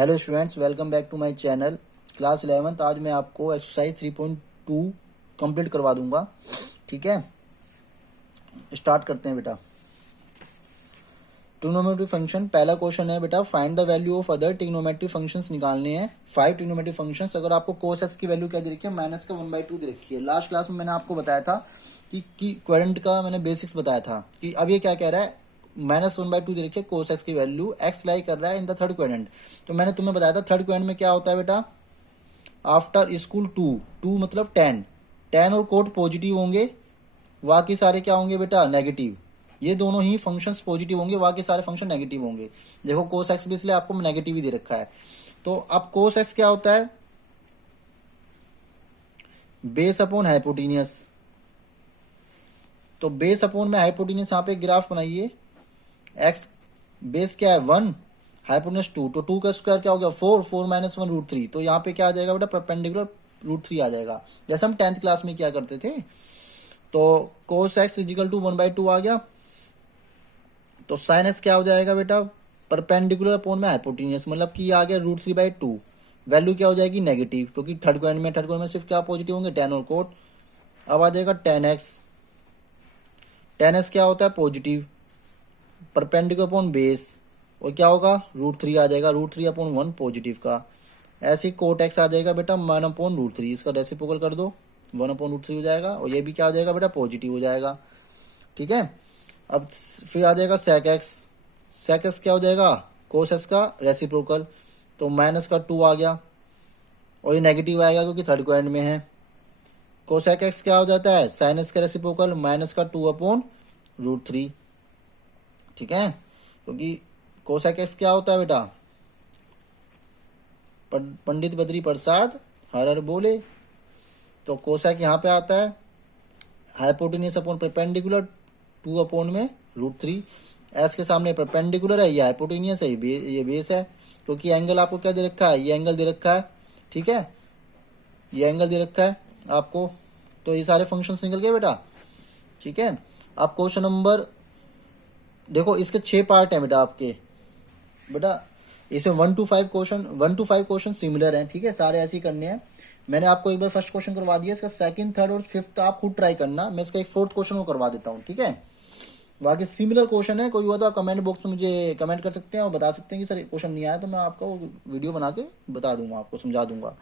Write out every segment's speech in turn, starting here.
Hello students, welcome back to my channel class 11th। आज मैं आपको एक्सरसाइज 3.2 कंप्लीट करवा दूंगा। ठीक है, स्टार्ट करते हैं बेटा। ट्रिग्नोमेट्री फंक्शन, पहला क्वेश्चन है बेटा, find the value of other trigonometry functions निकालने हैं। 5 ट्रिग्नोमेट्री फंक्शंस। अगर आपको कोस एक्स की वैल्यू क्या दे रखी है, माइनस का 1/2 दे रखी है। लास्ट क्लास में मैंने आपको बताया था कि क्वाड्रेंट का मैंने बेसिक्स बताया था कि अब ये क्या कह रहा है, -1/2 दे रखी है कोस एक्स की वैल्यू, एक्स लाई कर रहा है इन द थर्ड क्वाड्रेंट। तो मैंने तुम्हें बताया था थर्ड क्वाड्रेंट में क्या होता है बेटा, आफ्टर स्कूल टू मतलब 10 और कोट पॉजिटिव होंगे, बाकी सारे क्या होंगे बेटा, नेगेटिव। ये दोनों ही फंक्शंस पॉजिटिव होंगे, बाकी सारे फंक्शन नेगेटिव होंगे। देखो कोस एक्स भी इसलिए आपको नेगेटिव ही दे रखा है। तो अब कोस एक्स क्या होता है, बेस अपॉन हाइपोटेनियस। तो बेस अपॉन में हाइपोटेनियस, यहाँ पे ग्राफ बनाइए। एक्स बेस क्या है 1, हाइपोटेनियस 2, तो 2 का स्क्वायर क्या हो गया 4, 4 - 1 √3। तो यहाँ पे क्या आ जाएगा बेटा, परपेंडिकुलर √3 आ जाएगा, जैसे हम 10th क्लास में क्या करते थे। तो कोस एक्स इजिकल टू 1/2 आ गया। तो साइन एक्स क्या हो जाएगा बेटा, परपेंडिकुलर अपॉन में हाइपोटेनियस, मतलब कि आ गया √3/2। वैल्यू क्या हो जाएगी, नेगेटिव, क्योंकि थर्ड क्वाड्रेंट में सिर्फ क्या पॉजिटिव होंगे, 10 और कोट। अब आ जाएगा 10x। 10x क्या होता है, पॉजिटिव, परपेंडिकुलर अपॉन बेस, और क्या होगा √3 आ जाएगा, √3/1 पॉजिटिव का। ऐसे ही कोट एक्स आ जाएगा बेटा 1/√3, इसका रेसिप्रोकल कर दो, 1/√3 हो जाएगा। और ये भी क्या हो जाएगा बेटा, पॉजिटिव हो जाएगा। ठीक है, अब फिर आ जाएगा सेक एक्स। सेक एक्स क्या हो जाएगा, कोस एक्स का रेसिप्रोकल, तो -2 आ गया, और ये नेगेटिव आएगा क्योंकि थर्ड क्वाड्रेंट में है। कोसेक एक्स क्या हो जाता है, साइन एक्स का रेसिप्रोकल, -2/√3। ठीक है, क्योंकि कोसेक एक्स क्या होता है बेटा, पंडित बद्री प्रसाद हर हर बोले। तो कोसेक यहाँ पे आता है हाइपोटेनियस अपॉन परपेंडिकुलर, 2 में √3। एस के सामने परपेंडिकुलर है, ये हाइपोटेनियस है, ये बेस है। क्योंकि एंगल आपको क्या दे रखा है, ये एंगल दे रखा है। ठीक है, ये एंगल दे रखा है आपको। तो ये सारे फंक्शंस निकल गए बेटा। ठीक है, आप क्वेश्चन नंबर देखो, इसके 6 पार्ट हैं बेटा आपके। बेटा इसमें 1 to 5 क्वेश्चन सिमिलर हैं। ठीक है, सारे ऐसे ही करने हैं। मैंने आपको एक बार फर्स्ट क्वेश्चन करवा दिया, इसका सेकंड, थर्ड और फिफ्थ आप खुद ट्राई करना। मैं इसका एक फोर्थ क्वेश्चन को करवा देता हूँ। ठीक है, बाकी सिमिलर क्वेश्चन है। कोई हुआ तो आप कमेंट बॉक्स में मुझे कमेंट कर सकते हैं और बता सकते हैं कि सर क्वेश्चन नहीं आया, तो मैं आपको वीडियो बना के बता दूंगा, आपको समझा दूंगा।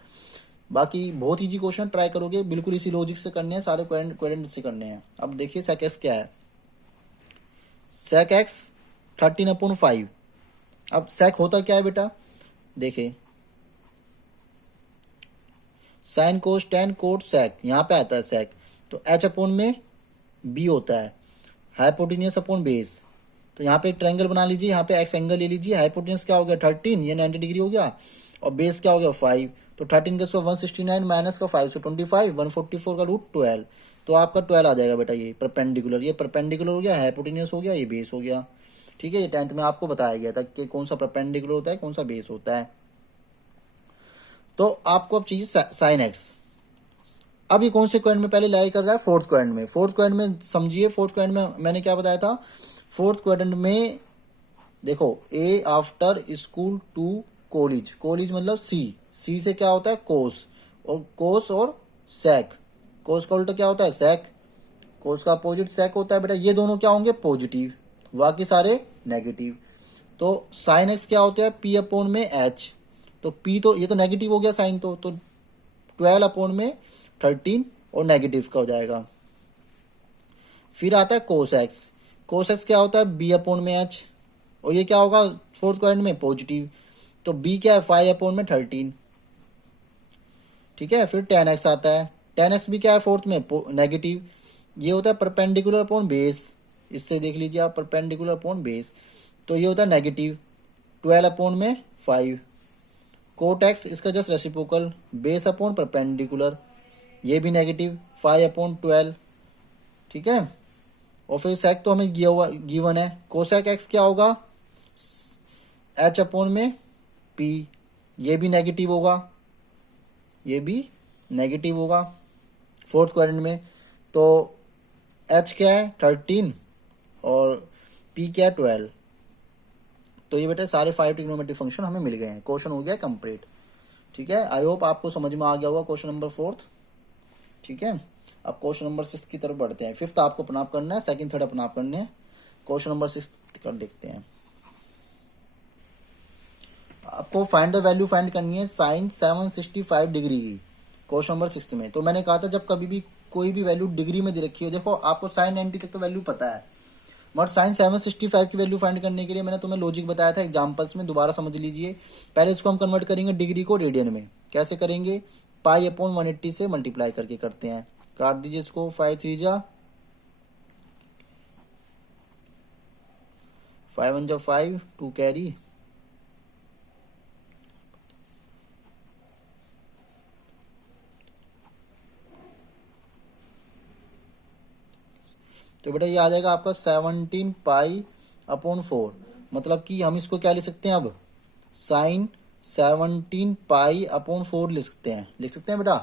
बाकी बहुत ईजी क्वेश्चन, ट्राई करोगे बिल्कुल इसी लॉजिक से करने हैं, सारे क्वेड्रेंट से करने हैं। अब देखिए सेक एक्स क्या है, सेक एक्स 13/5। अब सेक होता क्या है बेटा, देखिए sine cos tan cot sec, यहाँ पे आता है सेक। तो h/, में b होता है, हाइपोटेनियस अपॉन बेस। तो यहाँ पे एक ट्रायंगल बना लीजिए, यहाँ पे एक्स एंगल ले लीजिए। हाइपोटेनियस क्या हो गया 13, ये 90 डिग्री हो गया, और बेस क्या हो गया 5। तो 13 का 169 माइनस का 5, सो 25, 144 का √12। तो आपका 12 आ जाएगा बेटा। ये परपेंडिकुलर हो गया, हाइपोटेनियस हो गया, ये बेस हो गया। ठीक है, ये 10th में आपको बताया गया था कि कौन सा परपेंडिकुलर होता है, कौन सा बेस होता है। तो आपको अब चाहिए साइन एक्स। अब ये कौन से क्वाड्रेंट में पहले लाई कर रहा है, फोर्थ क्वाड्रेंट में। फोर्थ क्वाड्रेंट में समझिए, फोर्थ क्वाड्रेंट में मैंने क्या बताया था, फोर्थ क्वाड्रेंट में देखो a after school to college, college मतलब सी से क्या होता है कोस, और कोस और सेक, कोस का उल्टा क्या होता है सेक, कोस का अपोजिट सेक होता है बेटा। ये दोनों क्या होंगे, पॉजिटिव, बाकी सारे नेगेटिव। तो साइन एक्स क्या होता है, p/, में एच। तो p तो ये तो नेगेटिव हो गया साइन, तो 12/13 और नेगेटिव का हो जाएगा। फिर आता है कोस एक्स। कोस एक्स क्या होता है, b/, में एच, और ये क्या होगा फोर्थ क्वाड्रेंट में पॉजिटिव। तो b क्या है 5/13। ठीक है, फिर 10x आता है। 10x भी क्या है फोर्थ में नेगेटिव, ये होता है परपेंडिकुलर अपॉन बेस। इससे देख लीजिए आप, परपेंडिकुलर अपॉन बेस, तो ये होता है नेगेटिव 12/5। कोट एक्स इसका just reciprocal, base upon perpendicular, ये भी नेगेटिव 5/12। ठीक है, और फिर सेक तो हमें गिवन है। कोसेक एक्स क्या होगा, h/, में p, ये भी नेगेटिव होगा, ये भी नेगेटिव होगा फोर्थ क्वाड्रेंट में। तो h क्या है 13 और p क्या है 12। तो ये बेटा सारे 5 ट्रिग्नोमेट्रिक फंक्शन हमें मिल गए हैं, क्वेश्चन हो गया कंप्लीट। ठीक है, आई होप आपको समझ में आ गया होगा क्वेश्चन नंबर 4। ठीक है, अब क्वेश्चन नंबर 6 की तरफ बढ़ते हैं। 5th आपको अपना आप करना है, 2nd 3rd अपना आप करने हैं। क्वेश्चन नंबर 6 कर देखते हैं। आपको फाइंड द वैल्यू फाइंड करनी है साइन 765 डिग्री की, क्वेश्चन नंबर 6 में। तो मैंने कहा था जब कभी भी कोई भी वैल्यू डिग्री में दे रखी हो, देखो आपको साइन 90 तक तो वैल्यू पता है, बट साइन 765 की वैल्यू फाइंड करने के लिए मैंने तुम्हें लॉजिक बताया था एग्जांपल्स में, दोबारा समझ लीजिए। पहले इसको हम कन्वर्ट करेंगे डिग्री को रेडियन में। कैसे करेंगे? पाई अपॉन 180 से मल्टीप्लाई करके करते हैं। काट दीजिए इसको, 5 3 जा 5 1 जा 5, 2 कैरी, तो बेटा ये आ जाएगा आपका 17 पाई अपॉन 4। मतलब कि हम इसको क्या लिख सकते हैं अब, साइन 17 पाई अपॉन 4 लिख सकते हैं बेटा।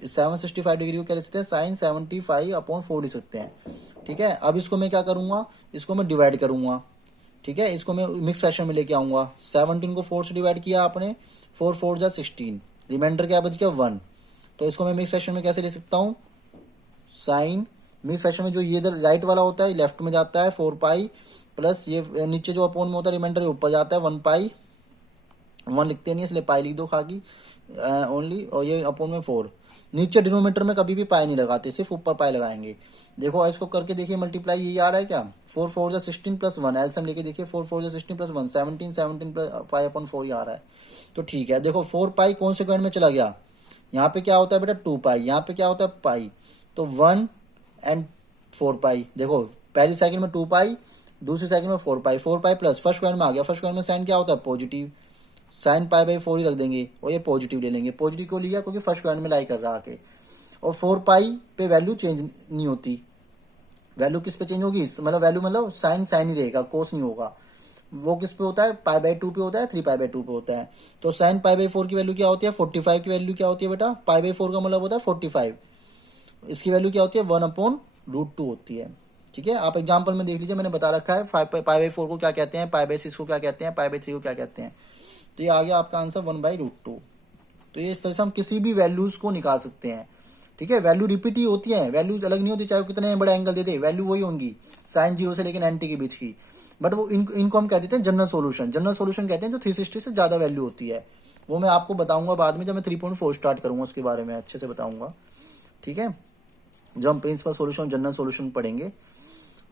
इस 765 डिग्री को क्या लिख सकते हैं, साइन 75 अपॉन 4 लिख सकते हैं। ठीक है, अब इसको मैं क्या करूंगा, इसको मैं डिवाइड करूंगा। ठीक है, इसको मैं मिक्स फ्रैक्शन में लेके आऊंगा। 17 को 4 से डिवाइड किया आपने, 4 4 जा 16, रिमाइंडर क्या बच गया 1। तो इसको मैं मिक्स फ्रैक्शन में कैसे ले सकता हूँ, साइन मिक्स फ्रैक्शन में जो ये इधर राइट वाला होता है लेफ्ट में जाता है 4 पाई, प्लस ये नीचे जो अपोन में होता है रिमाइंडर ऊपर जाता है 1 पाई। 1 लिखते नहीं इसलिए पाई लिख दो खाकी ओनली, और ये अपोन में 4। नीचे डिनोमीटर में कभी भी पाई नहीं लगाते, सिर्फ ऊपर पाई लगाएंगे। देखो इसको करके देखिए मल्टीप्लाई, ये आ रहा है क्या, 4 4 जा 16 प्लस 1, एल्सियम लेके देखिए 4 4 जा 16 प्लस 1, 17 17 प्लस पाई अपॉन 4 ही आ रहा है। तो ठीक है, देखो 4 पाई कौन से कॉइन में चला गया, यहाँ पे क्या होता है बेटा 2 पाई, यहाँ पे क्या होता है पाई, तो 1 एंड 4 पाई। देखो पहली साइकिल में 2 पाई, दूसरी साइकिल में 4 पाई, 4 पाई प्लस फर्स्ट कॉइन में आ गया। फर्स्ट कॉइन में साइन क्या होता है पॉजिटिव, साइन पाई बाई 4 ही रख देंगे और ये पॉजिटिव ले लेंगे। पॉजिटिव को लिया क्योंकि फर्स्ट कॉइन में लाई कर रहा आके, और 4 पाई पे वैल्यू चेंज नहीं होती। वैल्यू किस पे चेंज होगी, मतलब वैल्यू मतलब साइन साइन ही रहेगा, कोस नहीं होगा। वो किस पे होता है, पाई बाई 2 पे होता है, 3 पाई बाई 2 पे होता है। तो साइन पाई बाई 4 की वैल्यू क्या होती है, 45 की वैल्यू क्या होती है बेटा, पाई बाई 4 का मतलब होता है 45, इसकी वैल्यू क्या होती है 1 अपॉन रूट 2 होती है। ठीक है, आप एग्जाम्पल में देख लीजिए, मैंने बता रखा है पाई बाई 4 को क्या कहते हैं, पाई बाई 6 को क्या कहते हैं, पाई बाई 3 को क्या कहते हैं। तो ये आ गया आपका आंसर 1 बाई रूट 2। तो ये इस तरह से हम किसी भी वैल्यूज को निकाल सकते हैं। ठीक है, वैल्यू रिपीट ही होती है, वैल्यूज अलग नहीं होती, चाहे कितने बड़े एंगल दे दे वैल्यू वही होंगी, साइन 0 से लेकर 90 के बीच की। बट वो इनको हम कह देते हैं जनरल सोल्यूशन। जनरल सोल्यूशन कहते हैं जो 360 से ज्यादा वैल्यू होती है। वो मैं आपको बताऊंगा बाद में, जब मैं 3.4 स्टार्ट करूंगा उसके बारे में अच्छे से बताऊंगा। ठीक है, जब हम प्रिंसिपल सोल्यूशन जनरल सोल्यूशन पढ़ेंगे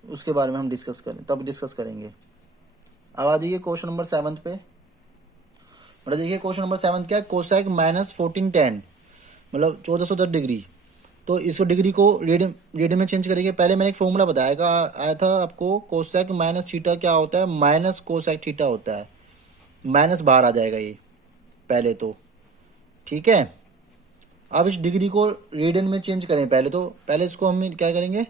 उसके बारे में हम तब डिस्कस करेंगे। अब आ जाइए क्वेश्चन नंबर 7 पे। मतलब देखिए क्वेश्चन नंबर 7 क्या है, कोसेक माइनस 1410 मतलब 1410 डिग्री। तो इसको डिग्री को रेडियन में चेंज करेंगे। पहले मैंने एक फॉर्मूला बताया आया था आपको, कोसेक माइनस थीटा क्या होता है, माइनस कोसेक थीटा होता है। माइनस बाहर आ जाएगा ये पहले तो। ठीक है, अब इस डिग्री को रेडियन में चेंज करें पहले इसको हम क्या करेंगे,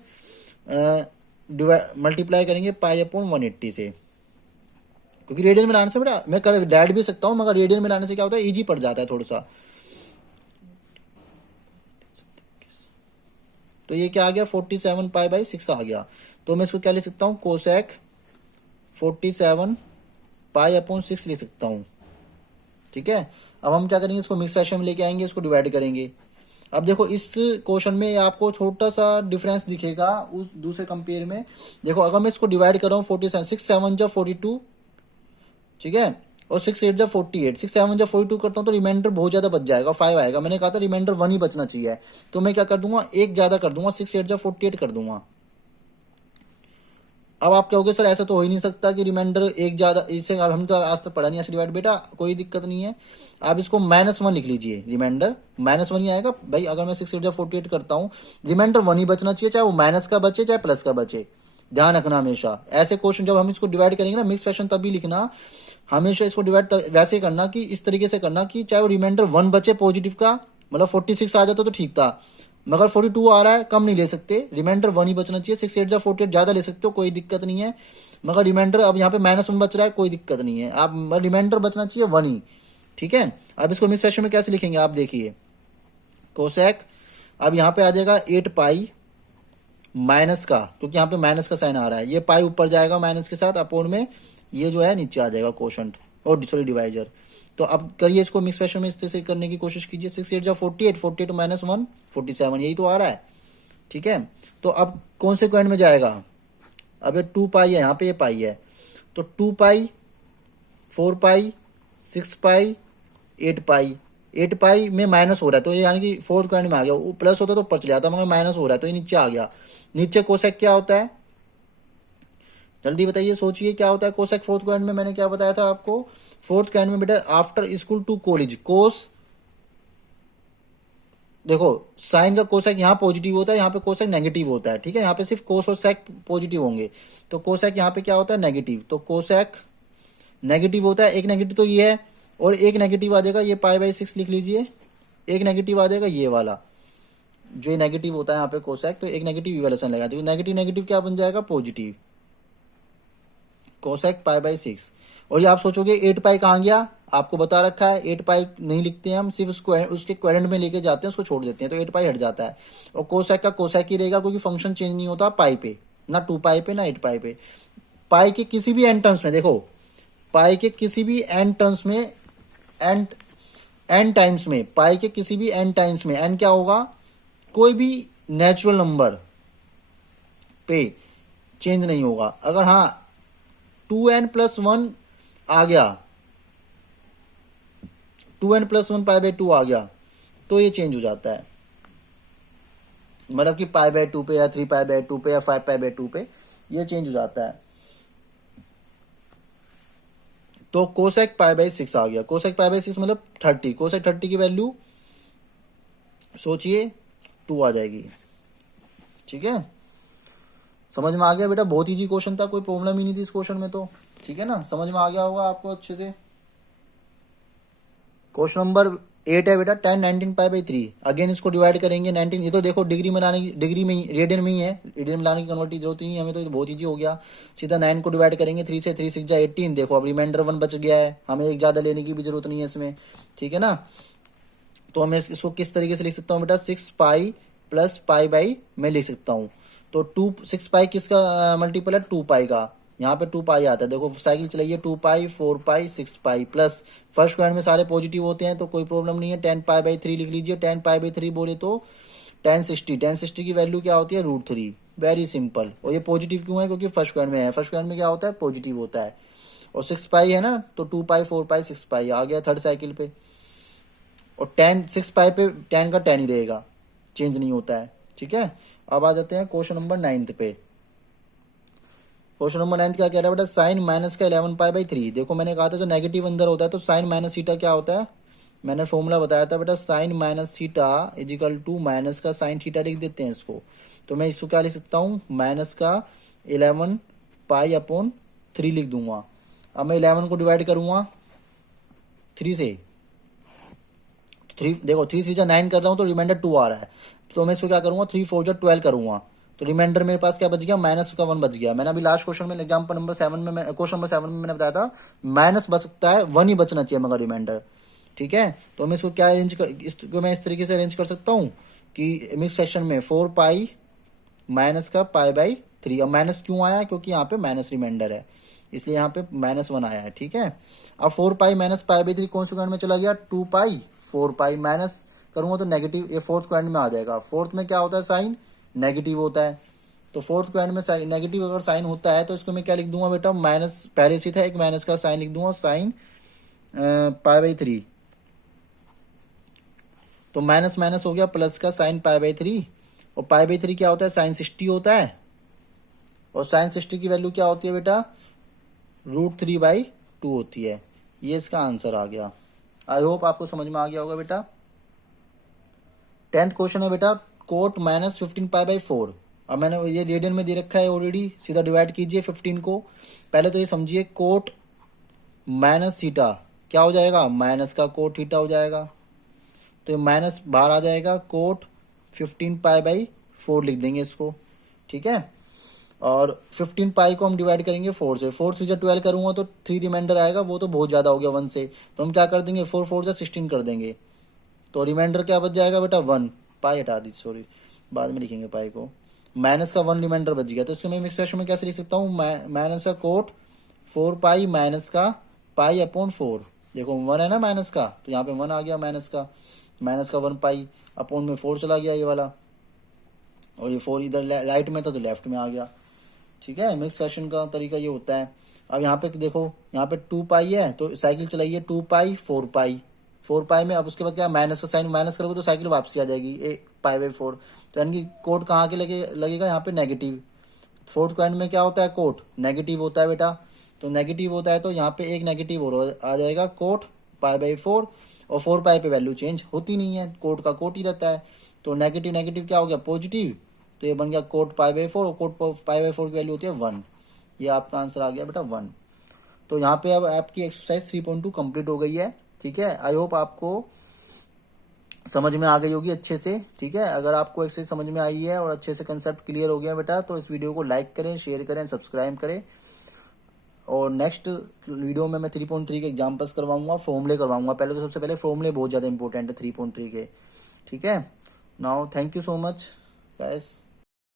मल्टीप्लाई करेंगे पाई अपॉन 180 से, क्योंकि रेडियन में लाने से बेटा मैं कर डायरेक्ट भी सकता हूँ, मगर रेडियन में लाने से क्या होता है इजी पड़ जाता है थोड़ा सा। तो ये क्या आ गया 47 पाई बाई 6 आ गया। तो मैं इसको क्या ले सकता हूँ, कोसेक 47 पाई अपॉन 6 ले सकता हूँ। ठीक है, अब हम क्या करेंगे, इसको मिक्स फ्रैक्शन में लेके आएंगे, इसको डिवाइड करेंगे। अब देखो इस क्वेश्चन में आपको छोटा सा डिफरेंस दिखेगा उस दूसरे कंपेयर में। देखो अगर मैं इसको डिवाइड कर रहा हूँ 47, 6 7 जा 42, ठीक है, और 6 8 जा 48, 6 7 जा 42 करता हूँ तो रिमाइंडर बहुत ज्यादा बच जाएगा, 5 आएगा। मैंने कहा था रिमाइंडर 1 ही बचना चाहिए, तो मैं क्या कर दूंगा, एक ज्यादा कर दूंगा, 6 8 जा 48 कर दूंगा। अब आप कहोगे सर ऐसा तो हो ही नहीं सकता कि रिमाइंडर एक ज्यादा, इससे अब हम तो आज तक पढ़ा नहीं ऐसे डिवाइड। बेटा कोई दिक्कत नहीं है, आप इसको -1 लिख लीजिए, रिमाइंडर -1 ही आएगा भाई। अगर मैं 6 8 जा 48 करता हूँ, रिमाइंडर 1 ही बचना चाहिए, चाहे वो माइनस का बचे चाहे प्लस का बचे। ध्यान रखना हमेशा ऐसे क्वेश्चन जब हम इसको डिवाइड करेंगे ना, मिक्स फ्रैक्शन तभी लिखना, हमेशा इसको डिवाइड वैसे करना कि इस तरीके से करना कि चाहे वो रिमाइंडर 1 बचे पॉजिटिव का, मतलब 46 आ जाता तो ठीक था, मगर 42 आ रहा है, कम नहीं ले सकते, रिमाइंडर 1 ही बचना चाहिए। 6 8 जा 48 ज्यादा ले सकते हो, कोई दिक्कत नहीं है, मगर रिमाइंडर अब यहाँ पे -1 बच रहा है, कोई दिक्कत नहीं है, आप रिमाइंडर बचना चाहिए 1 ही। ठीक है, अब इसको मिक्स फ्रैक्शन में कैसे लिखेंगे आप देखिए, कोसेक अब यहाँ पे आ जाएगा 8 पाई माइनस का, क्योंकि यहाँ पे माइनस का साइन आ रहा है, ये पाई ऊपर जाएगा माइनस के साथ, अपोन में ये जो है नीचे आ जाएगा कोशंट और सॉरी डिवाइजर। तो अब करिए इसको मिक्स फ्रैक्शन में इस तरह से करने की कोशिश कीजिए। 6 8 जा 48, 48 माइनस 1 47, यही तो आ रहा है। ठीक है, तो अब कौन से क्वाड्रेंट में जाएगा? अब ये 2 पाई है, यहाँ पे ये पाई है, तो 2 पाई 4 पाई 6 पाई 8 पाई, 8 पाई में माइनस हो रहा है तो ये यानी कि फोर्थ क्वाड्रेंट में आ गया। वो प्लस होता तो ऊपर चले जाता, मगर माइनस हो रहा है तो ये नीचे आ गया। नीचे कोसेक क्या होता है? जल्दी बताइए, सोचिए क्या होता है कोसेक फोर्थ क्वाड्रेंट में? मैंने क्या बताया था आपको फोर्थ क्वाड्रेंट में बेटा? आफ्टर स्कूल टू कॉलेज कोस, देखो साइन का कोसेक यहाँ पॉजिटिव होता है, यहाँ पे कोसेक नेगेटिव होता है। ठीक है, यहाँ पे सिर्फ कोस और सेक पॉजिटिव होंगे, तो कोसेक यहाँ पे क्या होता है? नेगेटिव। तो कोसेक नेगेटिव होता है, एक नेगेटिव तो ये है और एक नेगेटिव आ जाएगा ये पाई/6 लिख लीजिए। एक नेगेटिव आ जाएगा ये वाला, जो ये नेगेटिव होता है यहाँ पे कोसेक, तो एक नेगेटिव ये वाला साइन लगा दीजिए। नेगेटिव नेगेटिव क्या बन जाएगा? पॉजिटिव। कोसेक पाई/6। और ये आप सोचोगे 8 पाई कहाँ गया? आपको बता रखा है 8 पाई नहीं लिखते हैं हम, सिर्फ उसके क्वाड्रेंट में लेके जाते हैं, उसको छोड़ देते हैं, तो 8 पाई हट जाता है। और कोसेक का कोसेक ही रहेगा, क्योंकि फंक्शन चेंज नहीं होता पाई पे, ना 2 पाई पे ना 8 पाई पे। पाई के किसी भी एन टर्म्स में, देखो पाई के किसी भी एन टर्म्स में, एन टाइम्स में, पाई के किसी भी एन टाइम्स में, एन क्या होगा? कोई भी नेचुरल नंबर पे चेंज नहीं होगा। अगर हाँ 2n+1 आ गया, 2n+1 पाई/2 आ गया, तो ये चेंज हो जाता है। मतलब कि पाई/2 पे या 3 पाई/2 पे या 5 पाई/2 पे ये चेंज हो जाता है। तो कोसेक पाई/6 आ गया। कोसेक पाई/6 मतलब 30। कोसेक 30 की वैल्यू सोचिए 2 आ जाएगी। ठीक है, समझ में आ गया बेटा? बहुत इजी क्वेश्चन था, कोई प्रॉब्लम ही नहीं थी इस क्वेश्चन में तो। ठीक है ना, समझ में आ गया होगा आपको अच्छे से। क्वेश्चन नंबर 8 है बेटा 10 19 पाई/3। अगेन इसको डिवाइड करेंगे 19, ये तो देखो डिग्री में लाने की, डिग्री में ही रेडियन में ही है, रेडियन में लाने की कन्वर्ट की जरूरत ही नहीं है हमें, तो ये बहुत ईजी हो गया। सीधा 9 को डिवाइड करेंगे 3 से, 3 6 जा 18। देखो अब रिमाइंडर 1 बच गया है, हमें एक ज्यादा लेने की भी जरूरत नहीं है इसमें। ठीक है ना, तो मैं इसको किस तरीके से लिख सकता हूँ बेटा? 6 पाई प्लस पाई मैं लिख सकता हूँ। तो 6 पाई किसका मल्टीपल है? 2 पाई का। यहाँ पे 2 पाई आता है, देखो साइकिल चलाइए, 2 पाई 4 पाई 6 पाई प्लस फर्स्ट स्क्वायर में सारे पॉजिटिव होते हैं तो कोई प्रॉब्लम नहीं है। 10 पाई/3 लिख लीजिए। 10 पाई/3 बोले तो 1060 की वैल्यू क्या होती है? √3। Very simple. और ये पॉजिटिव क्यों है? क्योंकि फर्स्ट स्क्वायर में है, फर्स्ट स्क्वायर में क्या होता है? पॉजिटिव होता है। और 6 पाई है ना, तो 2 पाई 4 पाई 6 पाई आ गया थर्ड साइकिल पे। और 10 6 पाई पे 10 का 10 ही रहेगा, चेंज नहीं होता है। ठीक है, अब आ जाते हैं क्वेश्चन नंबर 9 पे। क्वेश्चन नंबर 9 क्या कह रहा है बेटा? साइन माइनस का 11 पाई/3। देखो मैंने कहा था जो नेगेटिव अंदर होता है तो साइन माइनस सीटा क्या होता है? मैंने फॉर्मूला बताया था बेटा, sine minus theta is equal to minus का साइन थीटा लिख देते हैं इसको। तो मैं इसको क्या लिख सकता हूँ? माइनस का 11 पाई/3 लिख दूंगा। अब मैं 11 को डिवाइड करूंगा 3 से, 3 देखो 3 3 जा 9 कर रहा हूँ तो रिमाइंडर 2 आ रहा है, तो मैं इसको क्या करूंगा? 3 4 जा 12 करूंगा, तो रिमाइंडर मेरे पास क्या बच गया? माइनस का 1 बच गया। मैंने अभी लास्ट क्वेश्चन में एग्जाम्पल नंबर 7 में, क्वेश्चन नंबर 7 में मैंने बताया था माइनस बच सकता है, 1 ही बचना चाहिए मगर रिमाइंडर। ठीक है, तो मैं इसको क्या अरेंज कर, इसको मैं इस तरीके से अरेंज कर सकता हूँ कि मिक्स फ्रैक्शन में 4 पाई माइनस का पाई/3। अब माइनस क्यों आया? क्योंकि यहाँ पे माइनस रिमाइंडर है, इसलिए यहाँ पे -1 आया है। ठीक है, अब 4 पाई माइनस पाई/3 कौन से क्वाड्रेंट में चला गया? 2 पाई 4 पाई माइनस करूंगा तो नेगेटिव, ये फोर्थ क्वाड्रेंट में आ जाएगा। फोर्थ में क्या होता है? साइन नेगेटिव होता है, तो फोर्थ क्वाड्रेंट में नेगेटिव अगर साइन होता है तो इसको मैं क्या लिख दूंगा बेटा? माइनस, पहले से था एक माइनस का साइन लिख दूंगा, साइन पाई/3। तो माइनस माइनस हो गया प्लस का साइन पाई/3, और पाई/3 क्या होता है? साइन 60 होता है, और साइन 60 की वैल्यू क्या होती है बेटा? √3/2 होती है। ये इसका आंसर आ गया। आई होप आपको समझ में आ गया होगा बेटा। 10th क्वेश्चन है बेटा कोट -15 पाई/4। अब मैंने ये रेडियन में दे रखा है ऑलरेडी, सीधा डिवाइड कीजिए 15 को। पहले तो ये समझिए कोट माइनस थीटा क्या हो जाएगा? माइनस का कोट थीटा हो जाएगा, तो ये माइनस बाहर आ जाएगा, कोट 15 पाई/4 लिख देंगे इसको। ठीक है, और 15 पाई को हम डिवाइड करेंगे 4 से, 4 से जब 12 करूंगा तो 3 रिमाइंडर आएगा, वो तो बहुत ज्यादा हो गया 1 से, तो हम क्या कर देंगे? 4 4 जा 16 कर देंगे, तो रिमाइंडर क्या बच जाएगा बेटा? 1। पाई हटा दी, सॉरी बाद में लिखेंगे पाई को। माइनस का 1 रिमाइंडर बच गया, तो इसको मैं मिक्स फ्रैक्शन में कैसे लिख सकता हूँ? माइनस का कोट 4 पाई माइनस का पाई अपॉन 4, देखो 1 है ना माइनस का, तो यहाँ पे 1 आ गया माइनस का 1 पाई अपॉन में 4 चला गया ये वाला, और ये 4 इधर राइट में था तो लेफ्ट में आ गया। ठीक है, मिक्स फ्रैक्शन का तरीका ये होता है। अब यहाँ पे देखो, यहाँ पे 2 पाई है तो साइकिल चलाइए 2 पाई 4 पाई, 4 पाई में अब उसके बाद क्या, माइनस का साइन माइनस करोगे तो साइकिल वापसी आ जाएगी ए पाई बाई 4, तो यानी कि कोट कहाँ के लगेगा यहाँ पे नेगेटिव। फोर्थ क्वाड्रेंट में क्या होता है, कोट नेगेटिव होता है बेटा, तो नेगेटिव होता है तो यहाँ पे एक नेगेटिव और आ जाएगा कोट पाई बाई 4, और 4 पाई पे वैल्यू चेंज होती नहीं है, कोट का कोट ही रहता है, तो नेगेटिव नेगेटिव क्या हो गया पॉजिटिव, तो ये बन गया कोट पाई बाई 4, और कोट पाई बाई 4 की वैल्यू होती है 1, ये आपका आंसर आ गया बेटा 1। तो यहाँ पे अब आपकी एक्सरसाइज 3.2 कंप्लीट हो गई है। ठीक है, आई होप आपको समझ में आ गई होगी अच्छे से। ठीक है, अगर आपको एक्सरसाइज समझ में आई है और अच्छे से कंसेप्ट क्लियर हो गया बेटा, तो इस वीडियो को लाइक करें, शेयर करें, सब्सक्राइब करें, और नेक्स्ट वीडियो में मैं 3.3 के एग्जाम्पल्स करवाऊंगा, फॉर्मूले करवाऊंगा। पहले तो सबसे पहले फॉर्मूले बहुत ज़्यादा इंपॉर्टेंट है 3.3 के। ठीक है, now thank you so much guys.